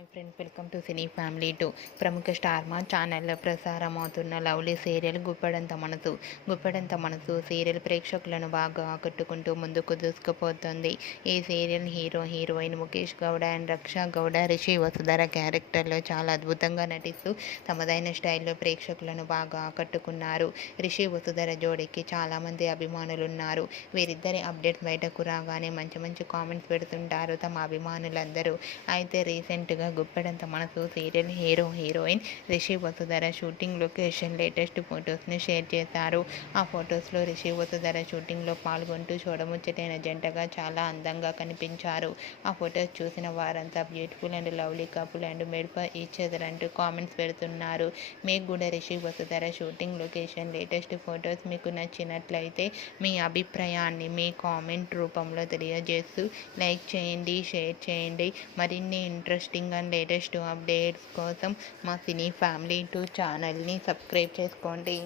Hi friends, welcome to cine family 2. ప్రముఖ star మా ఛానల్లో ప్రసారమవుతున్న లవ్లీ సీరియల్ గుప్పెడంత మనసు సీరియల్ ప్రేక్షకులను బాగా ఆకట్టుకుంటూ ముందుకు దూసుకుపోతుంది. ఈ serial heroine Mukesh Gowda and Raksha Gowda, Rishi Vasudhara క్యారెక్టర్లో చాలా అద్భుతంగా నటిస్తూ తమదైన స్టైల్లో ప్రేక్షకులను బాగా ఆకట్టుకున్నారు. రిషి వసుధర జోడీకి చాలామంది అభిమానులు ఉన్నారు. వీరిద్దరి అప్డేట్స్ బయటకు రాగానే మంచి కామెంట్స్ పెడుతుంటారు తమ అభిమానులందరూ. అయితే రీసెంట్గా గుప్పెడంత మనసు serial heroine Rishi Vasudhara shooting location latest ఫొటోస్ని షేర్ చేశారు. ఆ ఫొటోస్లో రిషి వసుధర షూటింగ్లో పాల్గొంటూ చూడముచ్చటైన జంటగా చాలా అందంగా కనిపించారు. ఆ ఫొటోస్ చూసిన వారంతా beautiful and lovely couple and made for each other అంటూ కామెంట్స్ పెడుతున్నారు. మీకు కూడా Rishi Vasudhara shooting location latest photos మీకు నచ్చినట్లయితే మీ అభిప్రాయాన్ని మీ కామెంట్ రూపంలో తెలియజేస్తూ లైక్ చేయండి, షేర్ చేయండి. మరిన్ని ఇంట్రెస్టింగ్ అండ్ లేటెస్ట్ అప్డేట్స్ కోసం మా సినీ ఫ్యామిలీ 2 ఛానల్ని సబ్స్క్రైబ్ చేసుకోండి.